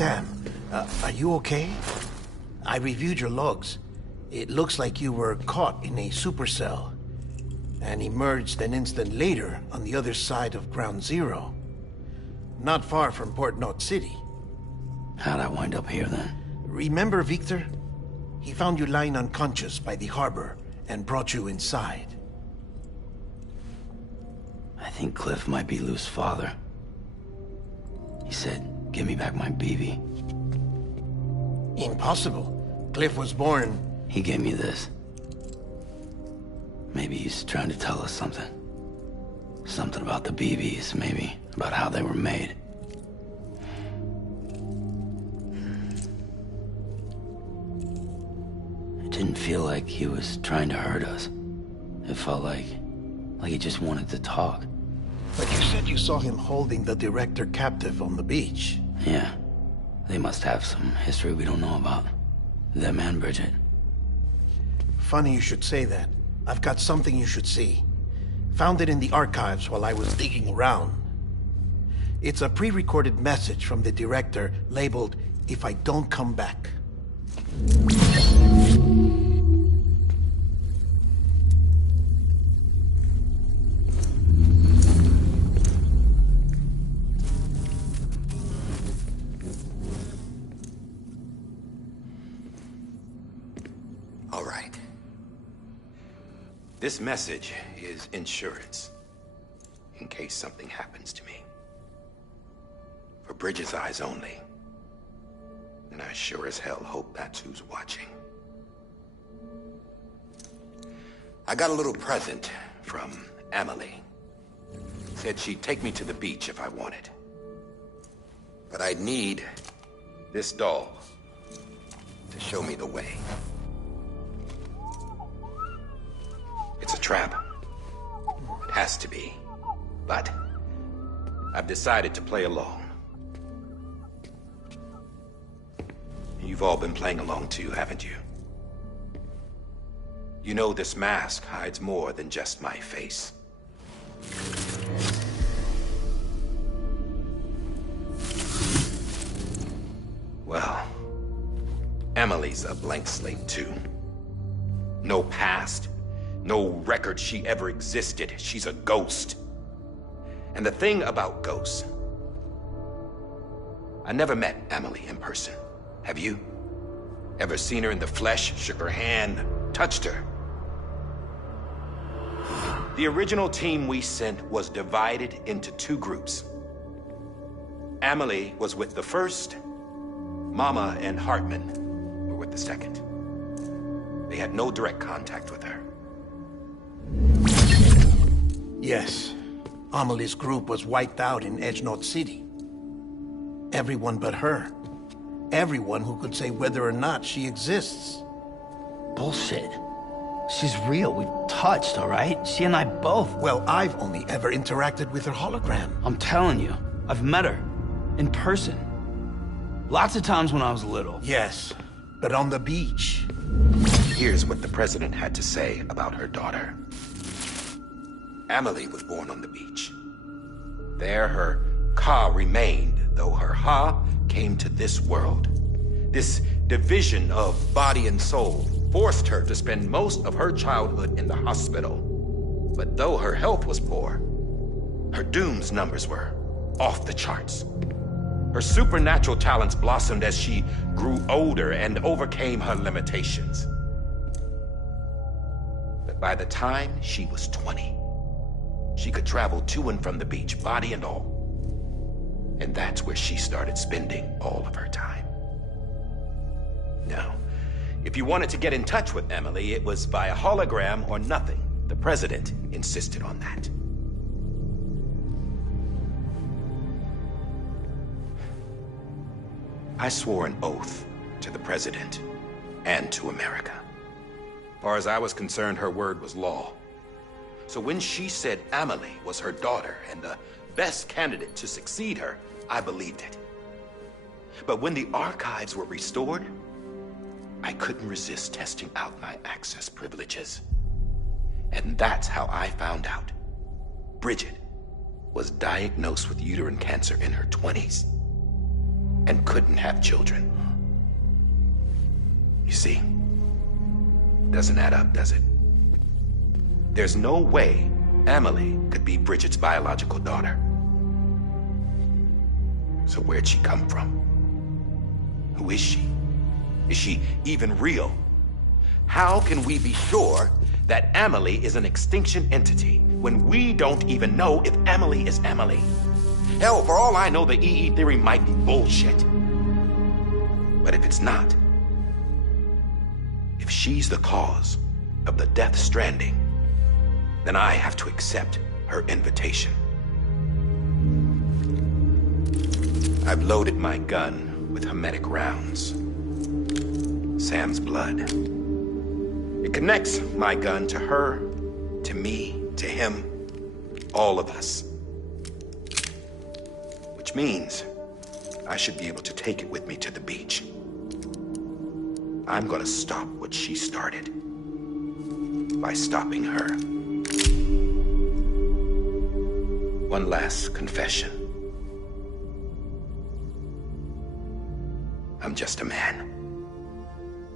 Sam, are you okay? I reviewed your logs. It looks like you were caught in a supercell and emerged an instant later on the other side of Ground Zero. Not far from Port Knot City. How'd I wind up here then? Remember Victor? He found you lying unconscious by the harbor and brought you inside. I think Cliff might be Lou's father. He said, give me back my BB. Impossible. Cliff was born... He gave me this. Maybe he's trying to tell us something. Something about the BBs, maybe. About how they were made. It didn't feel like he was trying to hurt us. It felt like he just wanted to talk. But you said you saw him holding the director captive on the beach. Yeah. They must have some history we don't know about. Them and Bridget. Funny you should say that. I've got something you should see. Found it in the archives while I was digging around. It's a pre-recorded message from the director labeled, "If I don't come back." All right. This message is insurance, in case something happens to me. For Bridget's eyes only. And I sure as hell hope that's who's watching. I got a little present from Emily. Said she'd take me to the beach if I wanted. But I'd need this doll to show me the way. It's a trap. It has to be. But I've decided to play along. You've all been playing along too, haven't you? You know this mask hides more than just my face. Well, Emily's a blank slate too. No past. No record she ever existed. She's a ghost. And the thing about ghosts... I never met Emily in person. Have you? Ever seen her in the flesh, shook her hand, touched her? The original team we sent was divided into two groups. Emily was with the first. Mama and Hartman were with the second. They had no direct contact with her. Yes. Amelie's group was wiped out in Edge Knot City. Everyone but her. Everyone who could say whether or not she exists. Bullshit. She's real. We've touched, all right? She and I both. Well, I've only ever interacted with her hologram. I'm telling you, I've met her. In person. Lots of times when I was little. Yes, but on the beach. Here's what the president had to say about her daughter. Emily was born on the beach. There her Ka remained, though her Ha came to this world. This division of body and soul forced her to spend most of her childhood in the hospital. But though her health was poor, her Doom's numbers were off the charts. Her supernatural talents blossomed as she grew older and overcame her limitations. But by the time she was 20, she could travel to and from the beach, body and all. And that's where she started spending all of her time. Now, if you wanted to get in touch with Emily, it was via hologram or nothing. The president insisted on that. I swore an oath to the president and to America. As far as I was concerned, her word was law. So when she said Emily was her daughter and the best candidate to succeed her, I believed it. But when the archives were restored, I couldn't resist testing out my access privileges. And that's how I found out Bridget was diagnosed with uterine cancer in her 20s. and couldn't have children. You see, doesn't add up, does it? There's no way Amelie could be Bridget's biological daughter. So where'd she come from? Who is she? Is she even real? How can we be sure that Amelie is an extinction entity when we don't even know if Amelie is Amelie? Hell, for all I know, the EE theory might be bullshit. But if it's not, if she's the cause of the death stranding, then I have to accept her invitation. I've loaded my gun with hermetic rounds. Sam's blood. It connects my gun to her, to me, to him, all of us. Which means I should be able to take it with me to the beach. I'm gonna stop what she started by stopping her. One last confession. I'm just a man.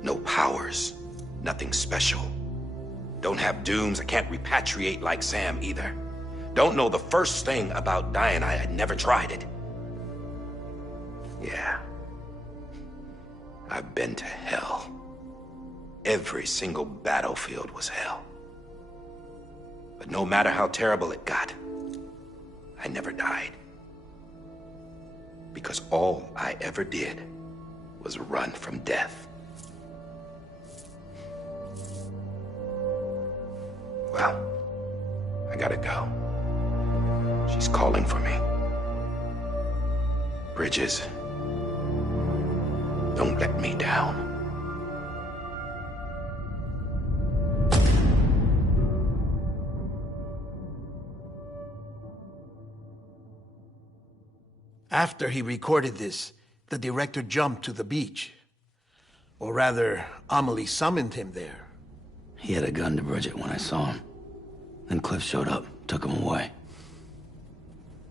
No powers, nothing special. Don't have dooms, I can't repatriate like Sam either. Don't know the first thing about dying, I had never tried it. Yeah. I've been to hell. Every single battlefield was hell. But no matter how terrible it got, I never died. Because all I ever did was run from death. Well, I gotta go. She's calling for me. Bridges, don't let me down. After he recorded this, the director jumped to the beach. Or rather, Amelie summoned him there. He had a gun to Bridget when I saw him. Then Cliff showed up, took him away.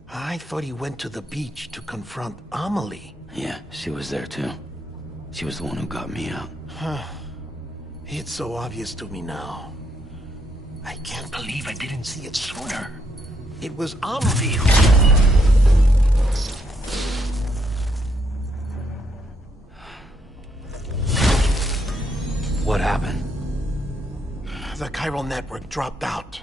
I thought he went to the beach to confront Amelie. Yeah, she was there too. She was the one who got me out. It's so obvious to me now. I can't believe I didn't see it sooner. It was Amelie who... What happened? The chiral network dropped out.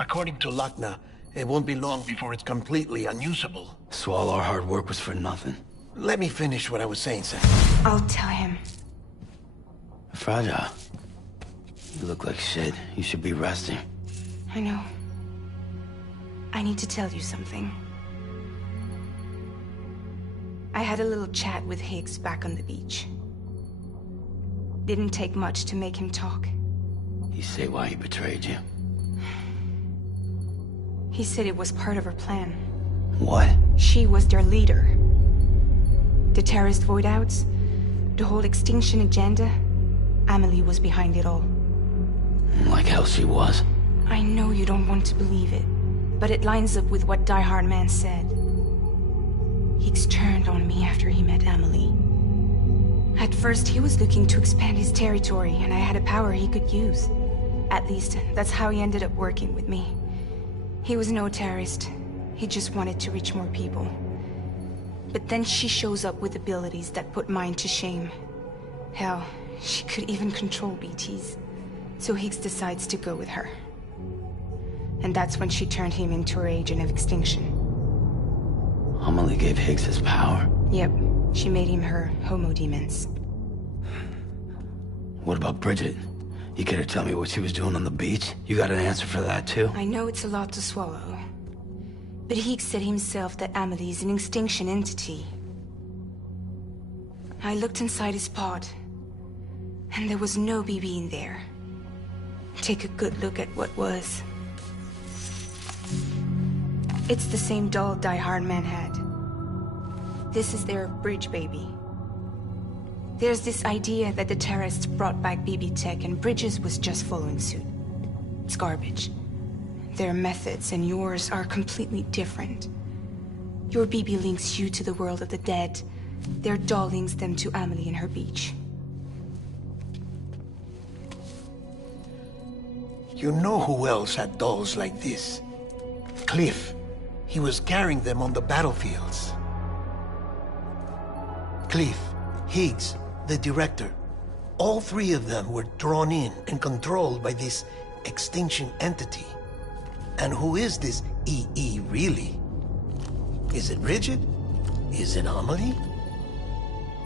According to Lakna, it won't be long before it's completely unusable. So all our hard work was for nothing. Let me finish what I was saying, Sam. I'll tell him. Fragile. You look like shit. You should be resting. I know. I need to tell you something. I had a little chat with Higgs back on the beach. Didn't take much to make him talk. You say why he betrayed you? He said it was part of her plan. What? She was their leader. The terrorist void-outs, the whole extinction agenda, Amelie was behind it all. Like hell she was. I know you don't want to believe it, but it lines up with what Die Hard Man said. Higgs turned on me after he met Amelie. At first, he was looking to expand his territory, and I had a power he could use. At least, that's how he ended up working with me. He was no terrorist. He just wanted to reach more people. But then she shows up with abilities that put mine to shame. Hell, she could even control BTs. So Higgs decides to go with her. And that's when she turned him into her agent of extinction. Amelie gave Higgs his power? Yep. She made him her homo demons. What about Bridget? You care to tell me what she was doing on the beach? You got an answer for that too? I know it's a lot to swallow. But Higgs said himself that Amelie is an extinction entity. I looked inside his pod, and there was no BB in there. Take a good look at what was. It's the same doll Die Hard Man had. This is their bridge baby. There's this idea that the terrorists brought back BB tech and Bridges was just following suit. It's garbage. Their methods and yours are completely different. Your BB links you to the world of the dead, Their doll links them to Amelie and her beach. You know who else had dolls like this? Cliff. He was carrying them on the battlefields. Cliff, Higgs, the director. All three of them were drawn in and controlled by this extinction entity. And who is this EE really? Is it Bridget? Is it Amelie?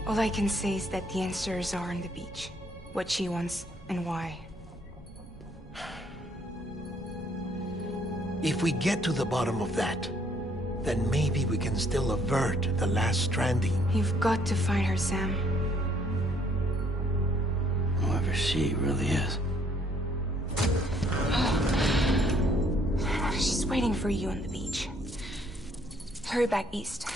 All I can say is that the answers are on the beach. What she wants and why. If we get to the bottom of that, then maybe we can still avert the last stranding. You've got to find her, Sam. Whoever she really is. She's waiting for you on the beach. Hurry back east.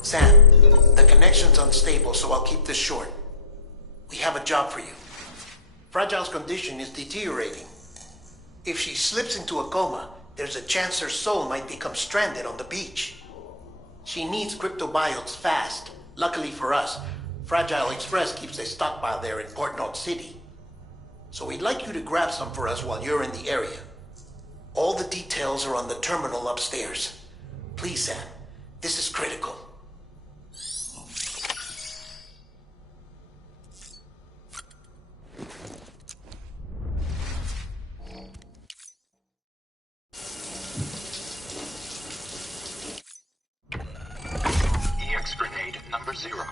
Sam, the connection's unstable, so I'll keep this short. We have a job for you. Fragile's condition is deteriorating. If she slips into a coma, there's a chance her soul might become stranded on the beach. She needs cryptobiotes fast. Luckily for us, Fragile Express keeps a stockpile there in Port North City. So we'd like you to grab some for us while you're in the area. All the details are on the terminal upstairs. Please, Sam, this is critical. EX grenade number 0.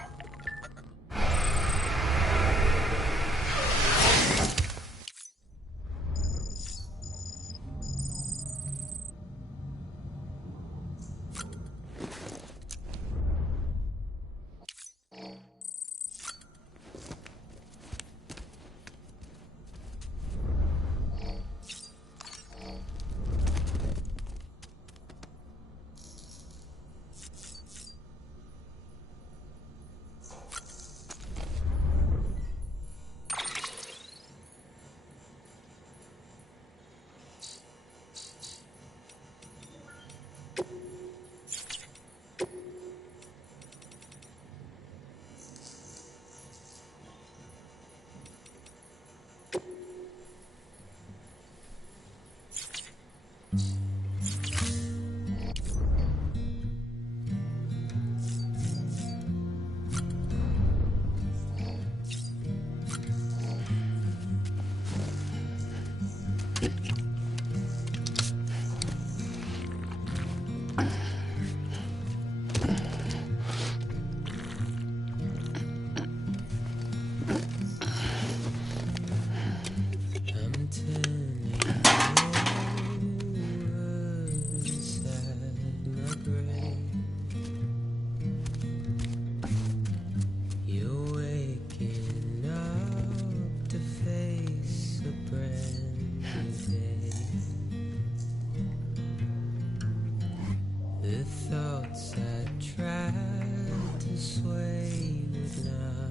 The thoughts I tried to sway with now